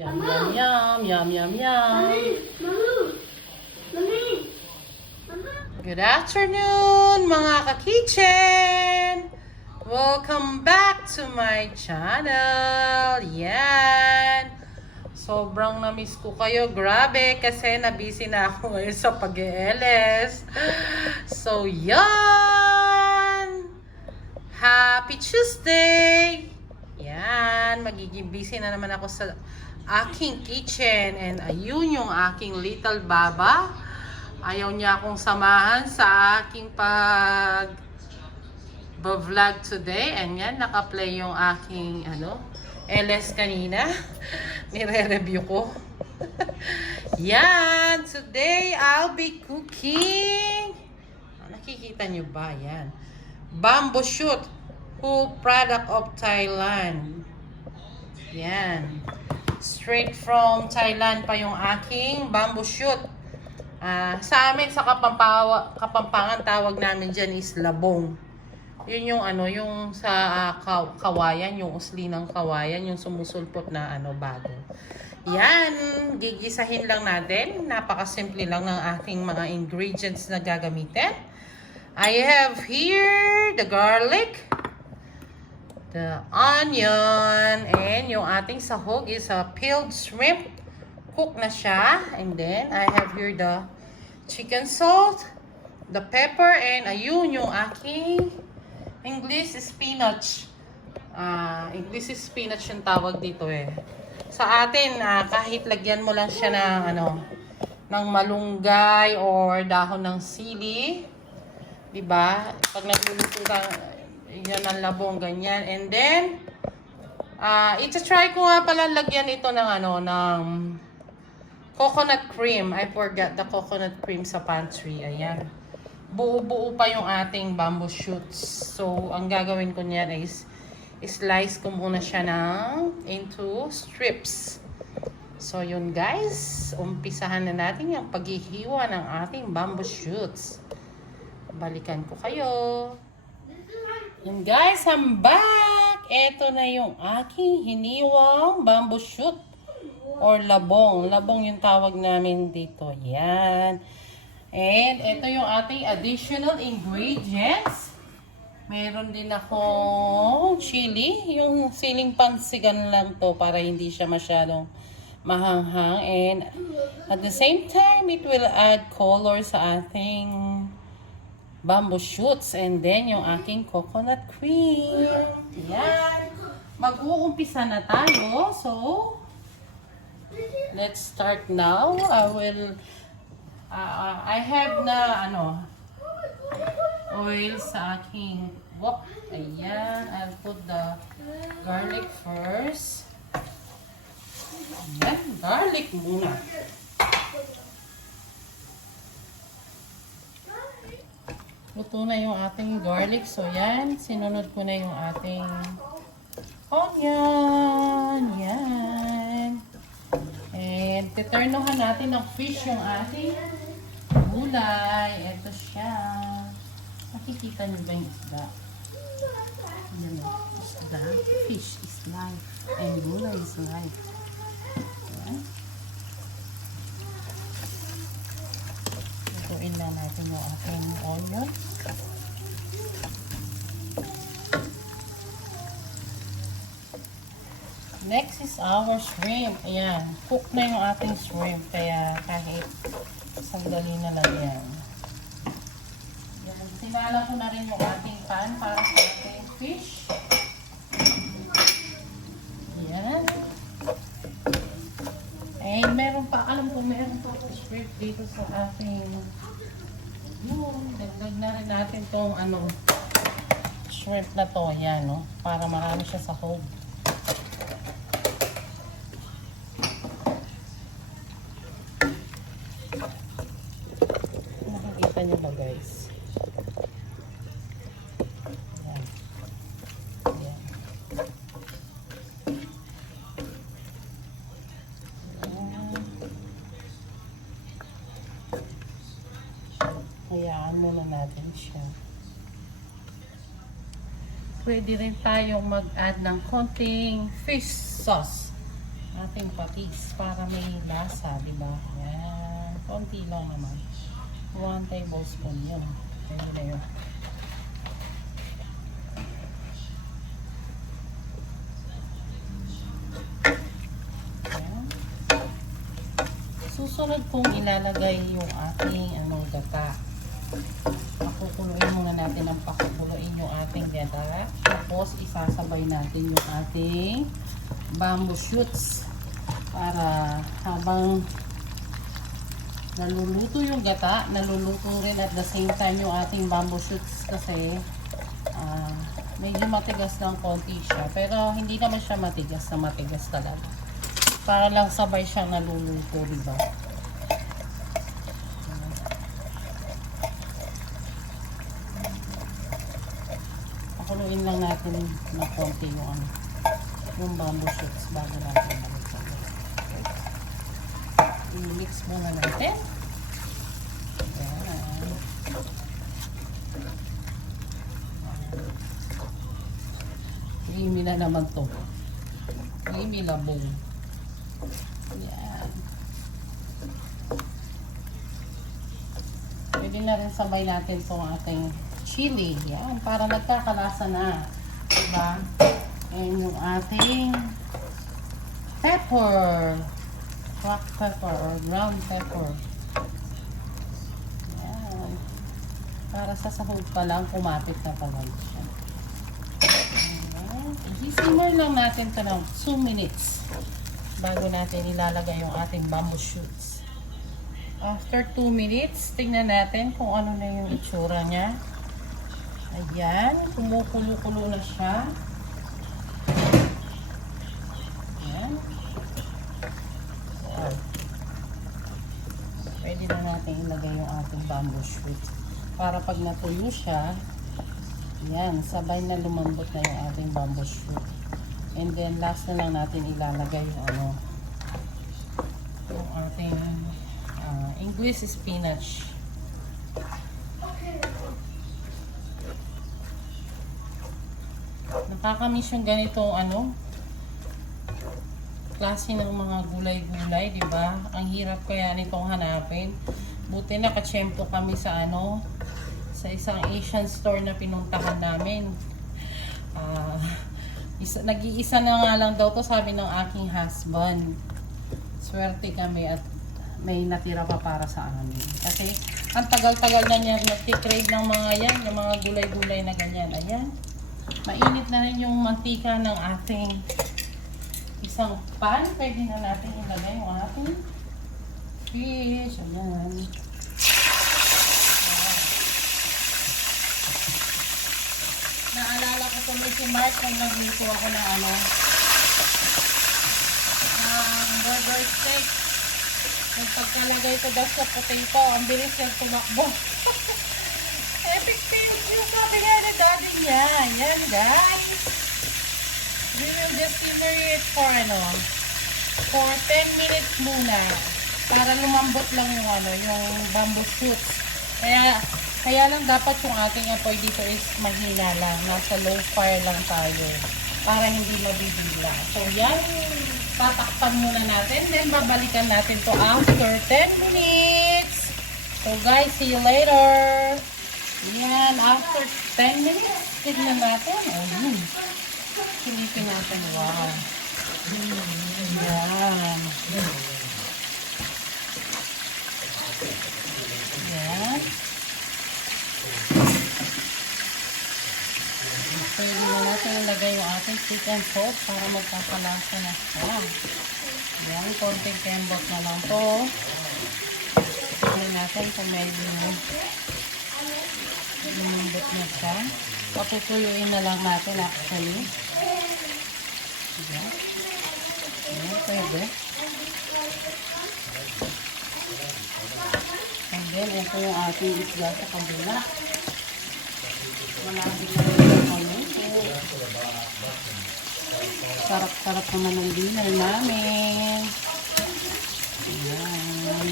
Yum, yum, yum, yum, yum, yum. Good afternoon, mga ka-kitchen! Welcome back to my channel! Yan! Sobrang na-miss ko kayo. Grabe, kasi na-busy na ako ngayon sa pag-ELS. So, yan! Happy Tuesday! Yan, magiging busy na naman ako sa aking kitchen. And ayun yung aking little baba. Ayaw niya akong samahan sa aking pag-vlog today. And yan, naka-play yung aking LS kanina. Nire-review ko. Yan, today I'll be cooking. Nakikita nyo ba? Yan. Bamboo shoot. Whole product of Thailand. Yan. Straight from Thailand pa yung aking bamboo shoot. Sa amin sa Kapampangan tawag namin dyan is Labong. Yun yung yung sa kawayan, yung usli ng kawayan, yung sumusulpot na bago. Yan, gigisahin lang natin. Napakasimple lang ng aking mga ingredients na gagamitin. I have here the garlic, the onion, and yung ating sahog is a peeled shrimp. Cook na siya. And then, I have here the chicken salt, the pepper, and ayun yung aking English spinach. English spinach yung tawag dito eh. Sa atin, kahit lagyan mo lang siya ng malunggay or dahon ng sili. Diba? Pag nagluluto ka, yan ang labong, ganyan. And then, ita-try ko nga pala lagyan ito ng coconut cream. I forgot the coconut cream sa pantry. Ayan. Buo-buo pa yung ating bamboo shoots. So, ang gagawin ko niyan is slice ko muna siya into strips. So, yun guys. Umpisahan na natin yung paghihiwa ng ating bamboo shoots. Balikan ko kayo. Yun guys, I'm back! Ito na yung aking hiniwang bamboo shoot or labong. Labong yung tawag namin dito. Yan. And ito yung ating additional ingredients. Meron din akong chili. Yung siling pansigan lang to para hindi siya masyadong mahanghang. And at the same time, it will add color sa ating bamboo shoots. And then, yung aking coconut cream. Yan. Mag-uumpisa na tayo. So, let's start now. I have na oil sa aking wok. Ayan. I'll put the garlic first. Ayan. Garlic muna. Luto na yung ating garlic. So, yan. Sinunod ko na yung ating onion. Yan. And, titurnohan natin ng fish yung ating gulay. Ito siya. Nakikita niyo ba yung isda? Yan o. Isda. Fish is life. And gulay is life. Yan. Lutuin na natin yung ating onion. Next is our shrimp. Ayan. Cook na yung ating shrimp. Kaya kahit sandali na lang yan. Ayan. Sinala ko na rin yung ating pan para sa ating fish. Ayan. And meron pa. Alam ko meron pa shrimp dito sa ating dagdag na rin natin tong shrimp na to. Ayan, no? Para marami siya sa hog. Nakikita niyo ba guys? Ayan. Ayan. Hayaan muna natin siya. Pwede rin tayong mag-add ng konting fish sauce. ating patis para may lasa, di ba? Yan. Konti lang naman. 1 tablespoon yun. Pwede na yun. Yan. Susunod kong ilalagay yung ating gata. Pakukuluin muna natin ang pakukuluin yung ating gata. Tapos isasabay natin yung ating bamboo shoots para habang naluluto yung gata, naluluto rin at the same time yung ating bamboo shoots kasi medyo matigas lang konti siya. Pero hindi naman siya matigas na matigas talaga. Para lang sabay siyang naluluto, diba? Pakuluin lang natin na konti yung bamboo shoots bago natin balikan. I-mix muna natin. Ayan. Creamy na naman to. Creamy labong. Ayan. Pwede na rin sabay natin itong ating chili. Yan, para nagkakalasa na. Diba? And yung ating pepper. Black pepper or ground pepper. Yan. Para sa sahog pa lang, kumapit na pala siya. Ayan. I-simmer lang natin ito ng 2 minutes bago natin ilalagay yung ating bamboo shoots. After 2 minutes, tingnan natin kung ano na yung itsura niya. Ayan, kumukulo-kulo na siya. Ayan. So, pwede na natin ilagay yung ating bamboo shoot. Para pag natuyo siya, ayan, sabay na lumambot na yung ating bamboo shoot. And then, last na lang natin ilalagay yung yung ating English spinach. Nakakamiss yung ganitong klase ng mga gulay-gulay, di ba? Ang hirap kaya nitong hanapin. Buti nakatsyempo kami sa sa isang Asian store na pinuntahan namin. Nag-iisa na nga lang daw to, sabi ng aking husband. Swerte kami at may natira pa para sa amin. Kasi ang tagal-tagal na niya nagtikrave ng mga yan, yung mga gulay-gulay na ganyan. Ayan. Mainit na rin yung mantika ng ating isang pan. Pwede na natin ilagay yung ating fish. Ayan. Naalala ko tuloy si Mark nung nagluto ako ng burger steak. Nung pagkalagay ko daw sa potato, ang bilis yung tumakbo. Epic fails yung sabi nga na daddy niya. Yan guys. We will just simmer it for 10 minutes muna. Para lumambot lang yung bamboo shoots. Kaya lang dapat yung ating apoy dito is mahina lang. Nasa low fire lang tayo. Para hindi mabibigla. So yan. Tatakpan muna natin. Then babalikan natin to after 10 minutes. So guys, see you later. Yan, after 10 minutes, tignan natin. Oh, silipin natin. Wow. Yan. Yan. Pwede na natin ilagay yung ating sweet and salt para magpapalasa na siya. Yan, konting kembot na lang to. Tignan natin kung medyo lumambot na siya. Paputuyuin na lang natin actually. Yan. Yan, pwede. And then, ito yung ating isla sa kabila. Malapit na rin kami. Sarap-sarap naman ng dinner namin. Ayan.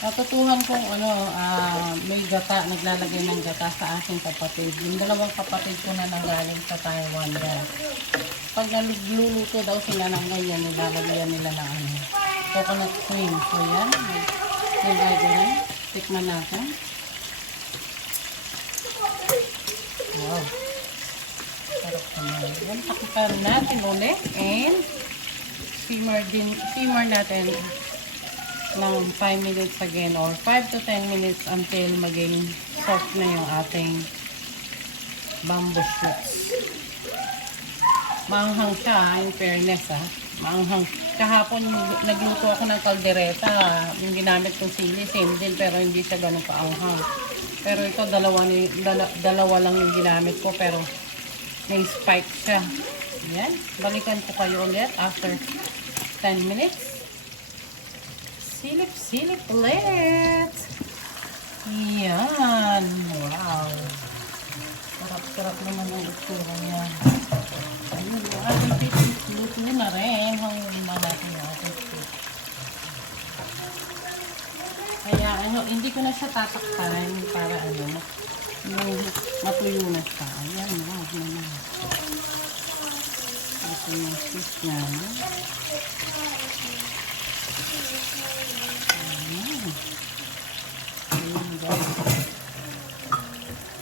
Natutuhan kong may gata, naglalagay ng gata sa aking kapatid. Yung dalawang kapatid ko na nanggaling sa Taiwan yan. Pag nagluluto daw sila ng ganyan, nilalagyan nila ng coconut cream. So yan, may gagawin. Tikman natin. Wow. Sarap naman. Yan, takipan natin ulit. And simmer natin ng 5 minutes again or 5 to 10 minutes until maging soft na yung ating bamboo shoots. Maanghang siya, in fairness maanghang. Kahapon nagluto ako ng kaldereta, yung ginamit kong sili, same din, pero hindi siya ganun kaanghang. Pero ito, dalawa lang yung ginamit ko, pero may spike siya. Yan, balikan ko kayo ulit after 10 minutes. Silip ulit. Yan. Wow. Sarap naman ang itsura niya. Ayun, yung ating fish luto na rin. Hanggang natin yung ating fish. Kaya hindi ko na siya tatakpan para matuyo na siya. Ayan, wow naman. Ito yung fish niya. Ayan guys.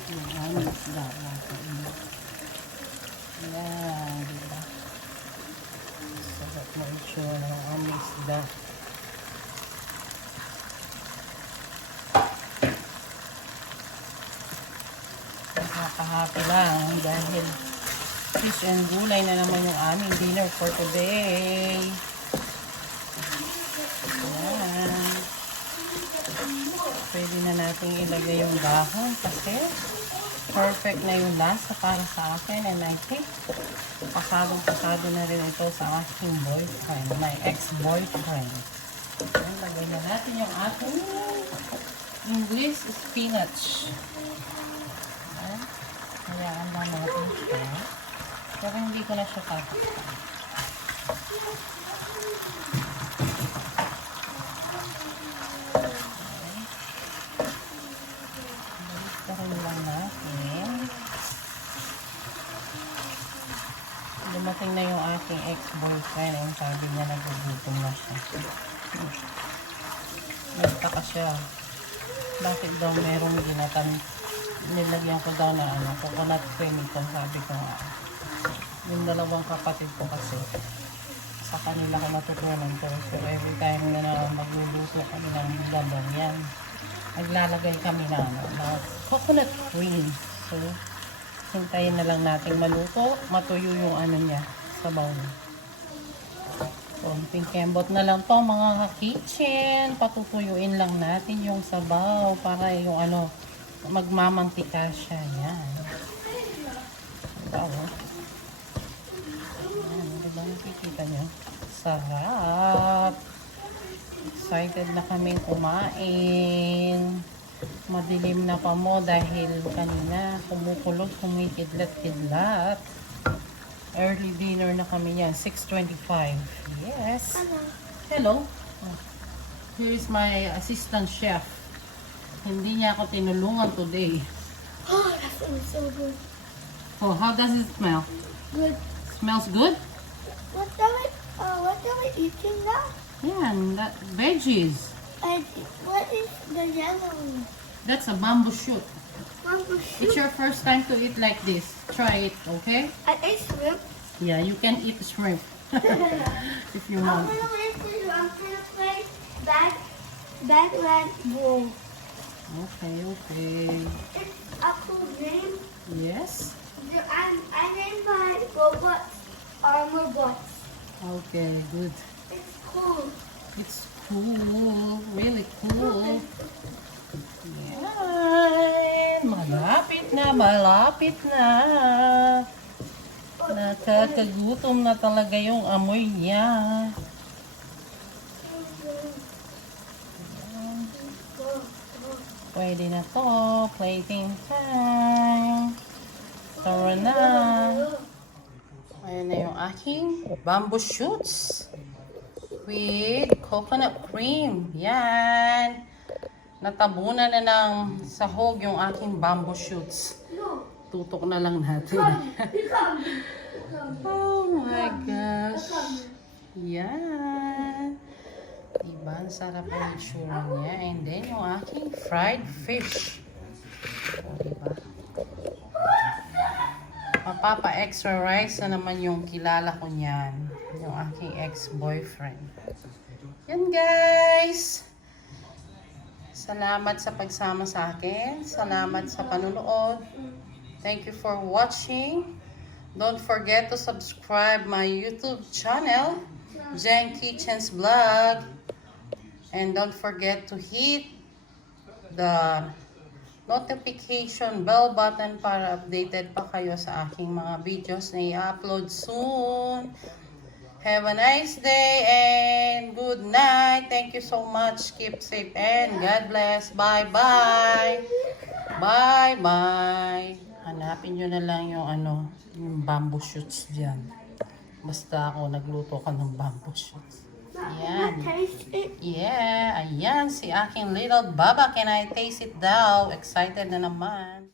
Ayan, isda natin. Ayan, diba? Sarap na itsura ng aming isda. Nakakahappy lang dahil fish and gulay na naman yung aming dinner for today. Pwede na natin ilagay yung dahon kasi perfect na yung lasa para sa akin, and I think pasado na rin ito sa aking boyfriend, my ex-boyfriend. Lagay na natin yung ating English spinach. Hayaan lang natin siya, pero hindi ko na siya tatakpan. Dumating na yung aking ex-boyfriend, and sabi niya nagugutom na siya. Nagtaka siya. Bakit daw merong nilagyan ko daw na coconut cream ito, sabi ko nga. Yung dalawang kapatid ko kasi, sa kanila ko natutunan ko. So every time na magluluto kami ng labong yan, naglalagay kami na coconut cream. So, hintayin na lang natin maluto, matuyo yung niya sa bowl. So, kembot na lang to mga kitchen. Patutuyuin lang natin yung sabaw para yung magmamantika siya. Yan. Diba? Yan, diba nakikita nyo? Sarap. Excited na kaming kumain. Madilim na pa mo dahil kanina kumukulog, kumikidlat-kidlat. Early dinner na kami yan, 6:25. Yes. Hello. Here is my assistant chef. Hindi niya ako tinulungan today. Oh, that smells so good. Oh, how does it smell? Good. Smells good? What are we eating now? Yan, veggies. What is the yellow? That's a bamboo shoot. Bamboo It's shoot? your first time to eat like this. Try it, okay? I ate shrimp. Yeah, you can eat shrimp if you I'm want. gonna play Backland Bowl. Okay, okay. It's a cool game. Yes. I named my robots armor bots. Okay, good. It's cool. It's cool. Really cool. Yan. Malapit na, malapit na. Nakakagutom na talaga yung amoy niya. Pwede na to. Plating time. Tara na. Ayan na yung aking bamboo shoots with coconut cream. Yan. natabunan na ng sahog yung aking bamboo shoots. No. Tutok na lang natin. Become. Oh my gosh. Yan. Diba? Ang sarap ang itsura niya. And then yung aking fried fish. O, diba? Mapapa-extra rice na naman yung kilala ko niyan. Yung aking ex-boyfriend. Yan guys! Salamat sa pagsama sa akin. Salamat sa panunood. Thank you for watching. Don't forget to subscribe my YouTube channel, GHENG KITCHENS Vlog. And don't forget to hit the notification bell button para updated pa kayo sa aking mga videos na i-upload soon. Have a nice day and good night. Thank you so much. Keep safe and God bless. Bye-bye. Bye-bye. Hanapin nyo na lang yung bamboo shoots dyan. Basta ako nagluto ka ng bamboo shoots. Ayan. Taste it. Yeah, ayan si aking little baba. Can I taste it daw? Excited na naman.